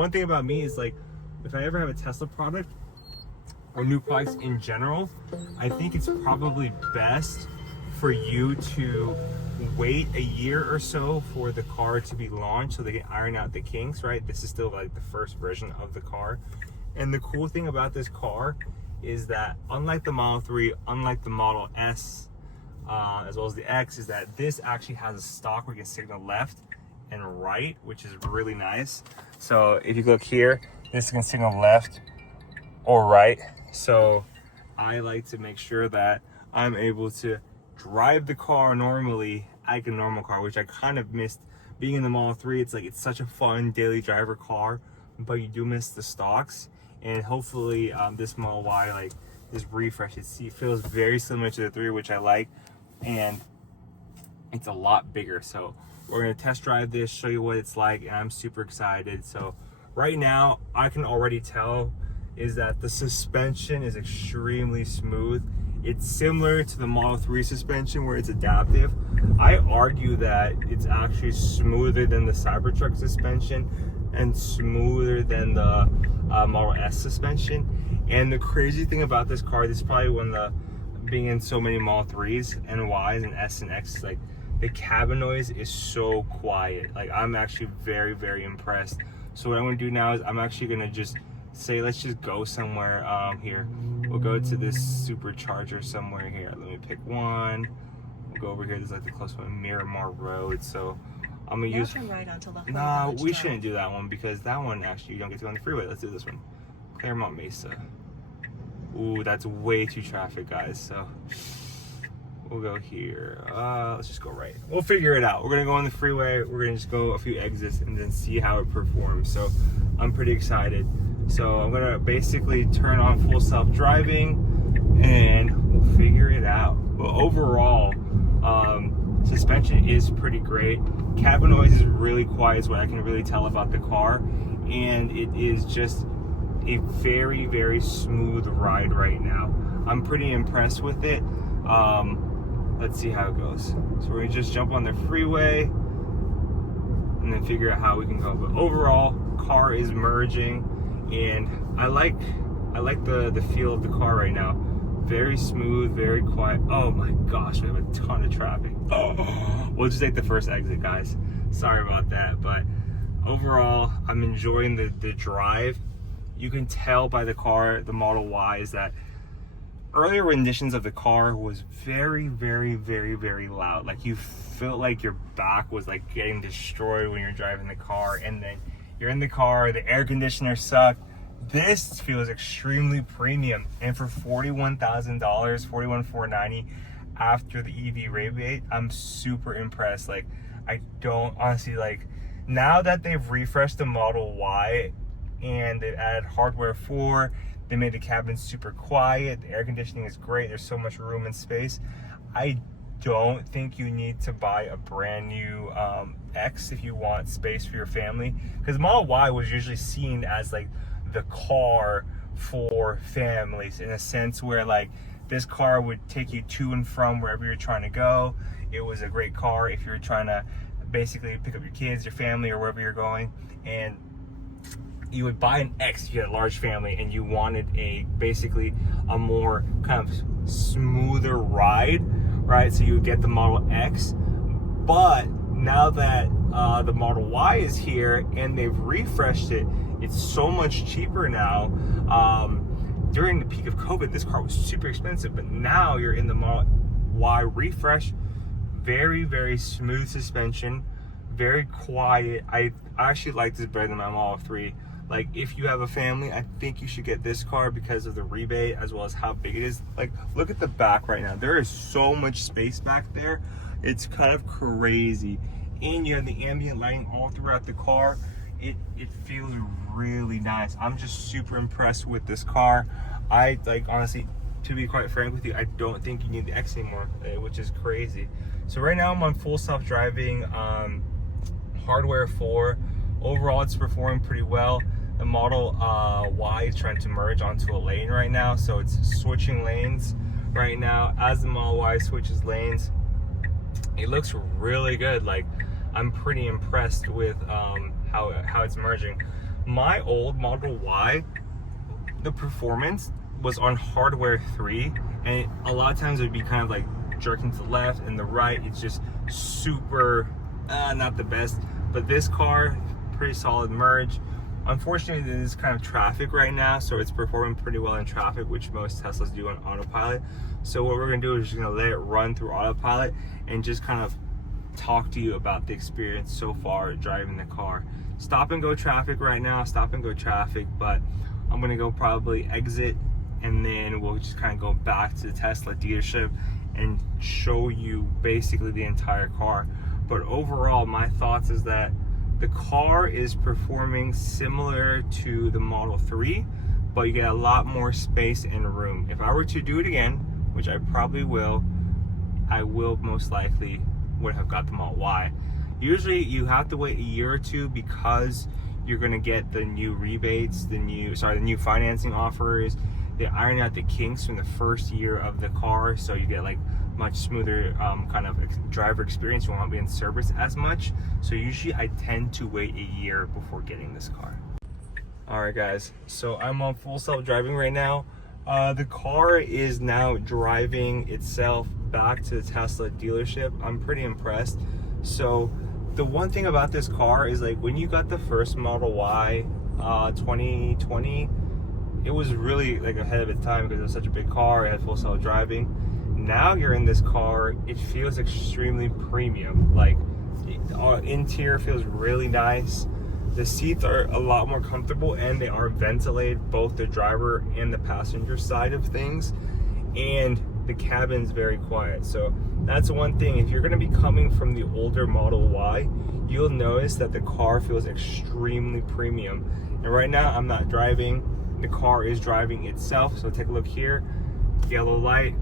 one thing about me is like, if I ever have a Tesla product or new products in general, I think it's probably best for you to wait a year or so for the car to be launched so they can iron out the kinks, right? This is still like the first version of the car. And the cool thing about this car is that unlike the Model 3, unlike the Model S, as well as the X, is that this actually has a stock where you can signal left and right, which is really nice. So if you look here, this can signal left or right. So I like to make sure that I'm able to drive the car normally like a normal car, which I kind of missed being in the Model 3. It's like, it's such a fun daily driver car, but you do miss the stocks. And hopefully this Model Y, like this refresh, it feels very similar to the 3, which I like, and it's a lot bigger. So we're gonna test drive this, show you what it's like, and I'm super excited. So right now, I can already tell is that the suspension is extremely smooth. It's similar to the Model 3 suspension where it's adaptive. I argue that it's actually smoother than the Cybertruck suspension and smoother than the Model S suspension. And the crazy thing about this car, this is probably one of the, being in so many Model 3s and Ys and S and X, like the cabin noise is so quiet. Like I'm actually very, very impressed. So what I'm gonna do now is I'm actually gonna just say, let's just go somewhere here. We'll go to this supercharger somewhere here. Let me pick one. We'll go over here. There's like the close one, Miramar Road. So I'm gonna use. Right onto nah, we shouldn't do that one because that one actually you don't get to go on the freeway. Let's do this one, Claremont Mesa. Ooh, that's way too traffic, guys. So we'll go here. Let's just go right. We'll figure it out. We're gonna go on the freeway. We're gonna just go a few exits and then see how it performs. So I'm pretty excited. So I'm gonna basically turn on full self-driving and we'll figure it out. But overall, suspension is pretty great. Cabin noise is really quiet, is what I can really tell about the car. And it is just a very, very smooth ride right now. I'm pretty impressed with it. Let's see how it goes. So we're gonna just jump on the freeway and then figure out how we can go. But overall, car is merging. And I like the feel of the car right now. Very smooth, very quiet. Oh my gosh, we have a ton of traffic. Oh, we'll just take the first exit, guys. Sorry about that, but overall, I'm enjoying the drive. You can tell by the car, the Model Y, is that earlier renditions of the car was very, very, very, very loud. Like you felt like your back was like getting destroyed when you're driving the car, and then you're in the car, the air conditioner sucked. This feels extremely premium, and for $41,000, $41,490 after the EV rebate, I'm super impressed. Like I don't honestly, like now that they've refreshed the Model Y and they've added hardware 4, they made the cabin super quiet, the air conditioning is great, there's so much room and space. I don't think you need to buy a brand new X if you want space for your family, because Model Y was usually seen as like the car for families, in a sense where like this car would take you to and from wherever you're trying to go. It was a great car if you're trying to basically pick up your kids, your family, or wherever you're going. And you would buy an X if you had a large family and you wanted basically a more kind of smoother ride, right? So you would get the Model X. But now that the Model Y is here and they've refreshed it, it's so much cheaper now. During the peak of COVID, this car was super expensive, but now you're in the Model Y refresh. Very, very smooth suspension, very quiet. I actually like this better than my Model 3. Like, if you have a family, I think you should get this car because of the rebate as well as how big it is. Like, look at the back right now. There is so much space back there. It's kind of crazy. And you have the ambient lighting all throughout the car. It feels really nice. I'm just super impressed with this car. I, like, honestly, to be quite frank with you, I don't think you need the X anymore, which is crazy. So right now I'm on full self-driving, hardware 4. Overall, it's performing pretty well. The Model Y is trying to merge onto a lane right now, so it's switching lanes right now. As the Model Y switches lanes, it looks really good. Like, I'm pretty impressed with how it's merging. My old Model Y, the performance was on hardware 3, and a lot of times it would be kind of like jerking to the left and the right. It's just super not the best. But this car, pretty solid merge. Unfortunately, there's kind of traffic right now, so it's performing pretty well in traffic, which most Teslas do on autopilot. So what we're gonna do is just gonna let it run through autopilot and just kind of talk to you about the experience so far driving the car. Stop and go traffic right now, stop and go traffic, but I'm gonna go probably exit, and then we'll just kind of go back to the Tesla dealership and show you basically the entire car. But overall, my thoughts is that the car is performing similar to the Model 3, but you get a lot more space and room. If I were to do it again, which I probably will, I will most likely would have got the Model Y. Usually you have to wait a year or two because you're gonna get the new rebates, the new financing offers. They iron out the kinks from the first year of the car, so you get like much smoother kind of driver experience. You won't be in service as much. So usually I tend to wait a year before getting this car. All right, guys. So I'm on full self-driving right now. The car is now driving itself back to the Tesla dealership. I'm pretty impressed. So the one thing about this car is, like, when you got the first Model Y 2020, it was really like ahead of its time because it was such a big car. It had full self-driving. Now you're in this car, it feels extremely premium. Like, the interior feels really nice. The seats are a lot more comfortable, and they are ventilated, both the driver and the passenger side of things. And the cabin's very quiet. So that's one thing. If you're gonna be coming from the older Model Y, you'll notice that the car feels extremely premium. And right now I'm not driving, the car is driving itself. So take a look here, yellow light,